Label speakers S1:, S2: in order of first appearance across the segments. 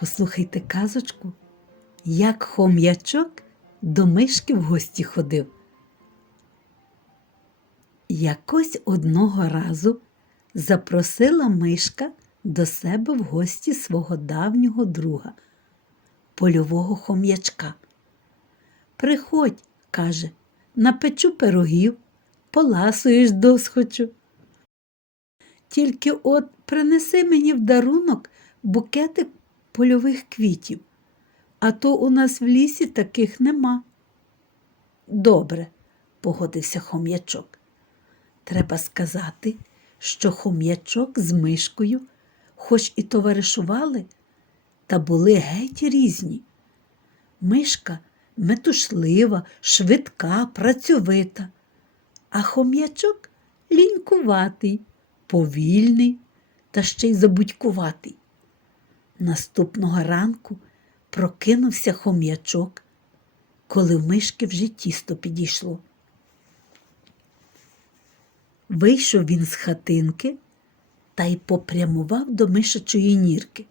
S1: Послухайте казочку, як хом'ячок до мишки в гості ходив. Якось одного разу запросила мишка до себе в гості свого давнього друга, польового хом'ячка. Приходь, каже, напечу пирогів, поласуєш досхочу. Тільки от принеси мені в дарунок букетик польових квітів, а то у нас в лісі таких нема. Добре, погодився хом'ячок. Треба сказати, що хом'ячок з мишкою, хоч і товаришували, та були геть різні. Мишка метушлива, швидка, працьовита, а хом'ячок лінькуватий, повільний та ще й забудькуватий. Наступного ранку прокинувся хом'ячок, коли в мишки вже тісто підійшло. Вийшов він з хатинки та й попрямував до мишачої нірки.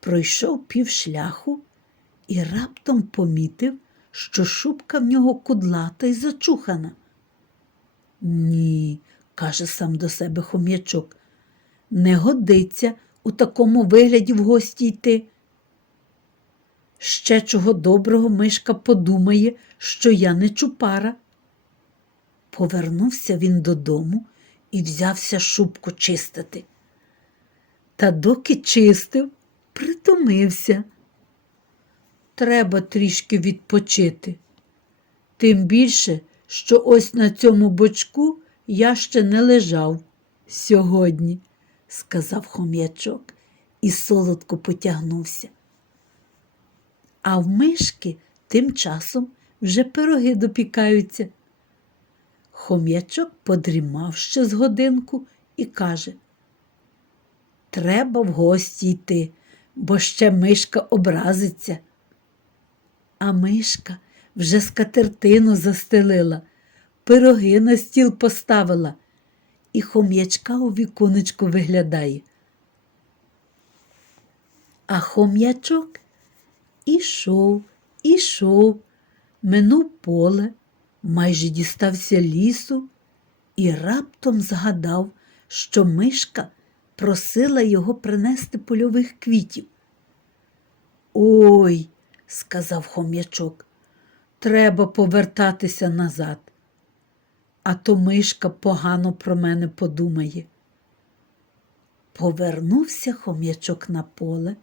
S1: Пройшов півшляху і раптом помітив, що шубка в нього кудлата й зачухана. Ні, каже сам до себе хом'ячок, не годиться у такому вигляді в гості йти. Ще чого доброго мишка подумає, що я не чупара. Повернувся він додому і взявся шубку чистити. Та доки чистив, притомився. Треба трішки відпочити. Тим більше, що ось на цьому бочку я ще не лежав сьогодні, сказав хом'ячок і солодко потягнувся. А в мишки тим часом вже пироги допікаються. Хом'ячок подрімав ще з годинку і каже Треба в гості йти, бо ще мишка образиться. А мишка вже скатертину застелила, пироги на стіл поставила, і хом'ячка у віконечку виглядає. А хом'ячок ішов, ішов, минув поле, майже дістався лісу і раптом згадав, що мишка просила його принести польових квітів. Ой, сказав хом'ячок, треба повертатися назад, а то мишка погано про мене подумає. Повернувся хом'ячок на поле,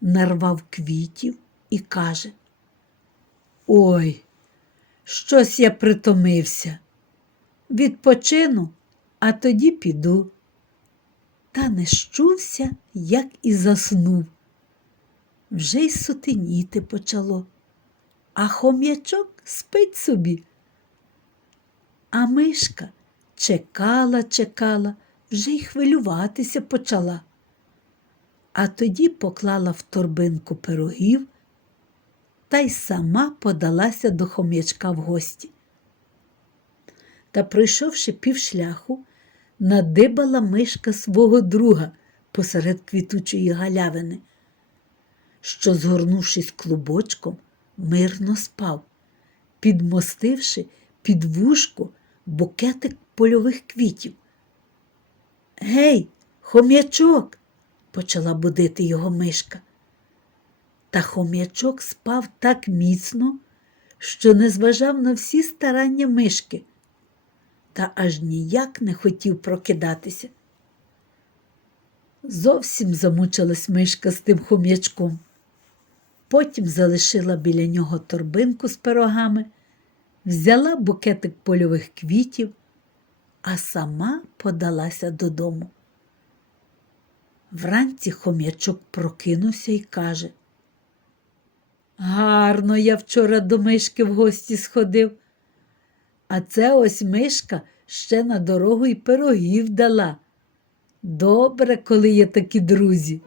S1: нарвав квітів і каже Ой, щось я притомився. Відпочину, а тоді піду. Та не щувся, як і заснув. Вже й сутеніти почало, а хом'ячок спить собі. А мишка чекала, чекала, вже й хвилюватися почала. А тоді поклала в торбинку пирогів та й сама подалася до хом'ячка в гості. Та, пройшовши півшляху, надибала мишка свого друга посеред квітучої галявини, що, згорнувшись клубочком, мирно спав, підмостивши під вушко букетик польових квітів. Гей, хом'ячок, почала будити його мишка. Та хом'ячок спав так міцно, що не зважав на всі старання мишки, та аж ніяк не хотів прокидатися. Зовсім замучилась мишка з тим хом'ячком. Потім залишила біля нього торбинку з пирогами, взяла букетик польових квітів, а сама подалася додому. Вранці хом'ячок прокинувся і каже Гарно я вчора до мишки в гості сходив, а це ось мишка ще на дорогу й пирогів дала. Добре, коли є такі друзі.